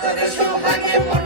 Pato de Chuva que morre.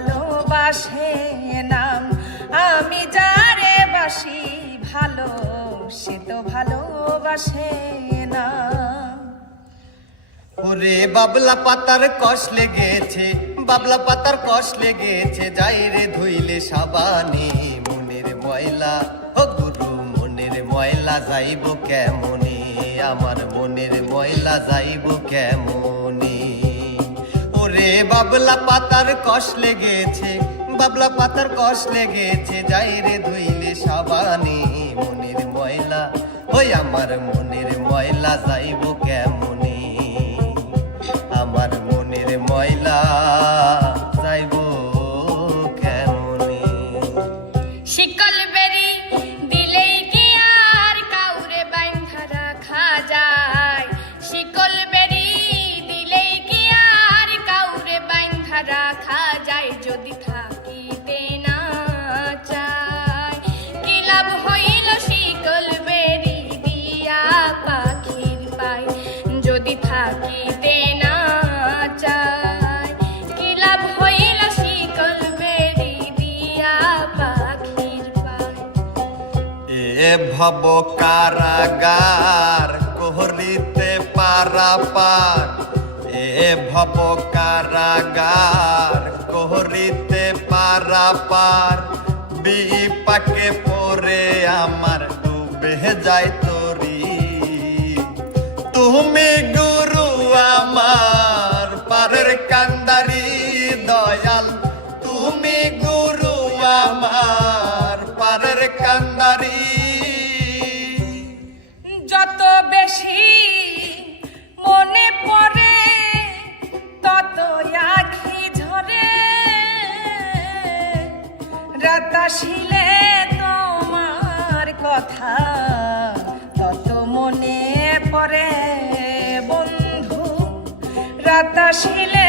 ভালোবাসে না আমি যারে বাসি ভালো, সে তো ভালোবাসে না ওরে বাবলা পাতার কষ লেগেছে, বাবলা পাতার কষ লেগেছে, যাই রে ধুইলে সাবানে মনের ময়লা। ও গুরু, মনের ময়লা যাইব কেমনে? আমার মনের ময়লা যাইব কেমনে? ওরে বাবলা পাতার কষ লেগেছে, বাবলা পাতার কষ লেগেছে, যাই রে ধুইলে সাবানে মনের ময়লা, ওই আমার মনের ময়লা যাইব কেমনে? আমার মনের ময়লা ভব কারাগার কোহরিতে পারা পার এ ভব কারাগার কোহরিতে পারা পার বিপাকে পরে আমার ডুবে যায় তরি। তুমি গুরু আমার, পারের কান্দারি দয়াল। তুমি গুরু আমার, পারের কান্দারি রাতাশিলে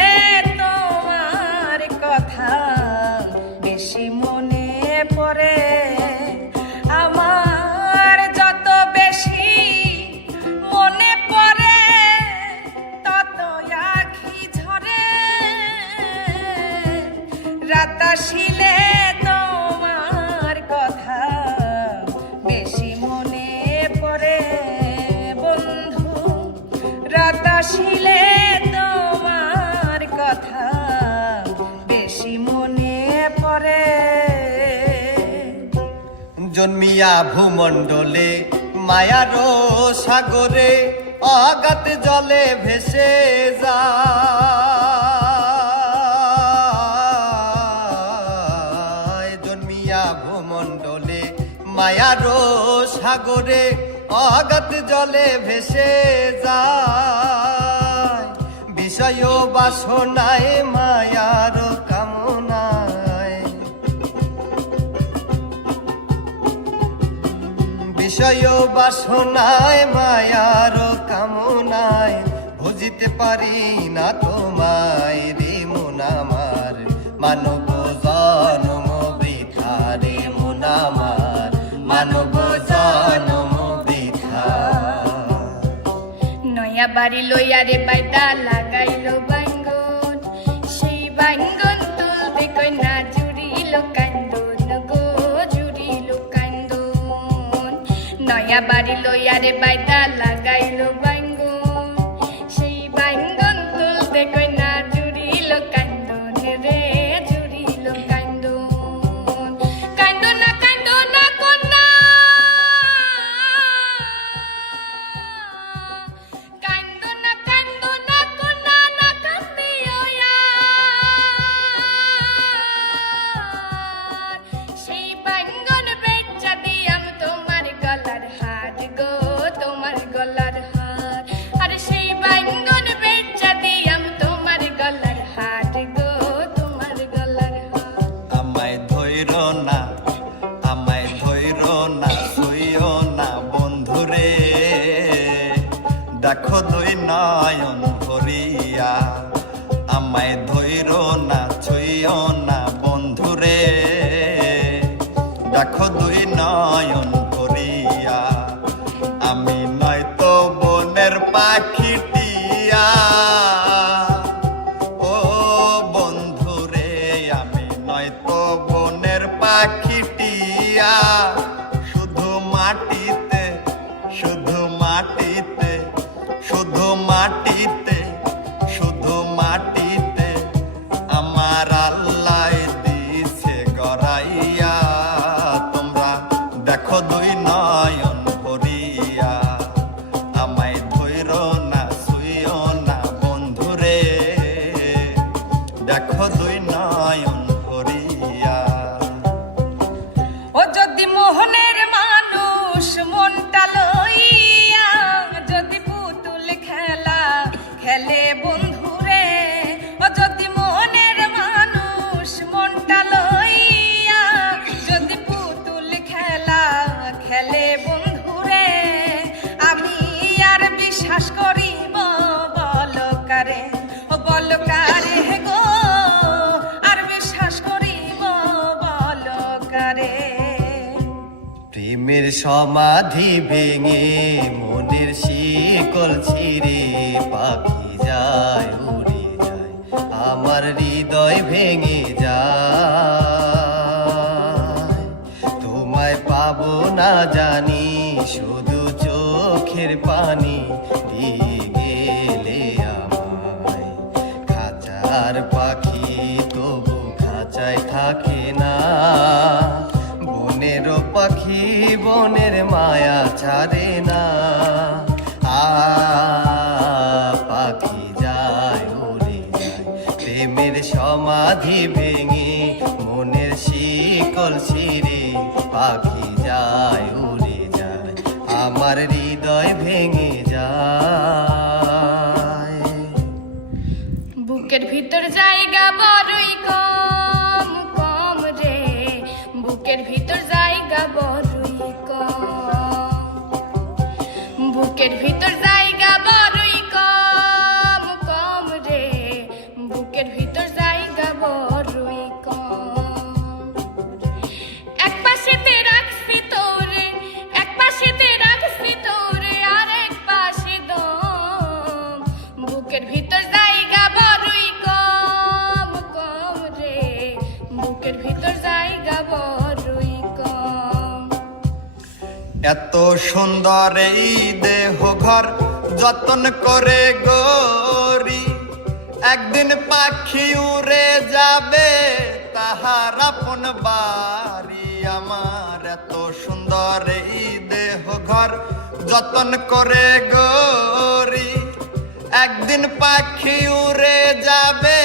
জন্মিয়া ভূমণ্ডলে, মায়ারো সাগরে অগাত জলে ভেসে যা জন্মিয়া ভূমণ্ডলে, মায়ারো সাগরে অগাত জলে ভেসে যায়। বিষয় বাসনায় মায়ার বিষয় বাসনায় মায়ার কামনায়, বুঝিতে পারি না তোমায় রে মন মানব জনম বৃথা রে মন মানব জনম বৃথা। নয়া বাড়ি লইয়া রে বাইদা লাগাইল বাইঙ্গন বাড়ি লইয়া রে বাইদা লাগাইল। দেখো দুই নয়ন দেখো সমাধি ভেঙে মনের শিকল ছিঁড়ে পাখি যায়, উড়ে যায়, আমার হৃদয় ভেঙে যায়। তোমায় পাবো না জানি, শুধু চোখের পানি দিয়ে গেলে আমায়। খাঁচার পাখি তবু খাঁচায় থাকে না, বনেরও পাখি বুকের ভিতর জায়গা বড়ই কম। সুন্দর এই দেহ ঘর যতন করে গরি। একদিন পাখি উড়ে যাবে, তাহার আপন বাড়ি। আমার এত সুন্দর এই দেহ ঘর যতন করে গরি। একদিন পাখি উড়ে যাবে,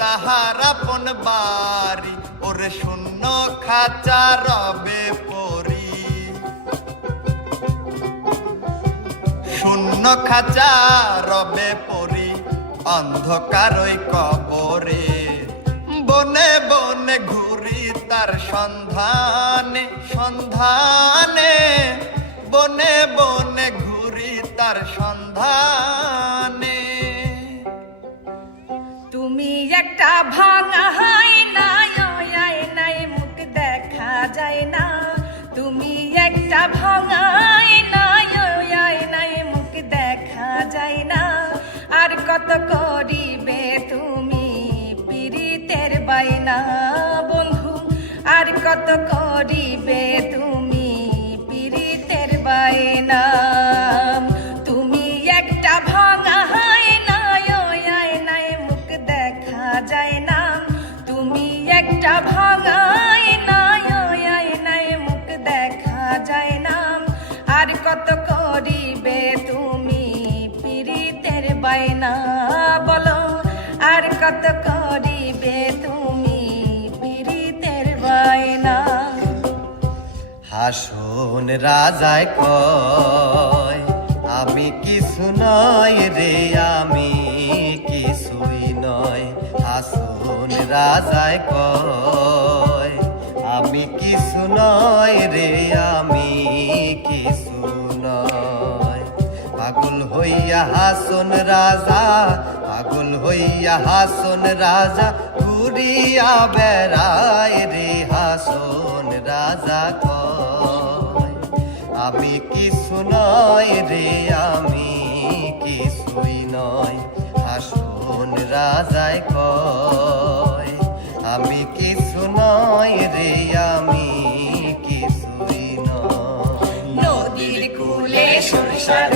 তাহার আপন বাড়ি। ওরে শূন্য খাঁচা রবে পরি শূন্য খাঁচা রবে পরি, অন্ধকারই কবরে। বনে বনে ঘুরি তার সন্ধানে সন্ধানে। বনে বনে ঘুরি তার সন্ধানে। পীড়িতের বাইনা বন্ধু। আর কত করিবে তুমি পীড়িতের বাইনা তুমি একটা ভাঙা হাই নাই নাই মুখ দেখা যায় না। তুমি একটা নাই নাই মুখ দেখা যায় না। আর কত হাসুন রাজায় কয়, আমি কিছু নয় রে, আমি কিছুই নয়। হাসুন রাজায় কয়, আমি কিছু নয় রে, আমি কিছু নয়। পাগল হইয়া হাসন রাজা, পাগল হইয়া হাসন রাজা ঘুরিয়া বেড়ায় রে হাসন রাজা কয়, আমি কিছু নয় রে, আমি কিছুই নয় হাসন রাজায় কয়, আমি কিছু নয় রে, আমি কিছুই নয় নদীর কুলে সরষার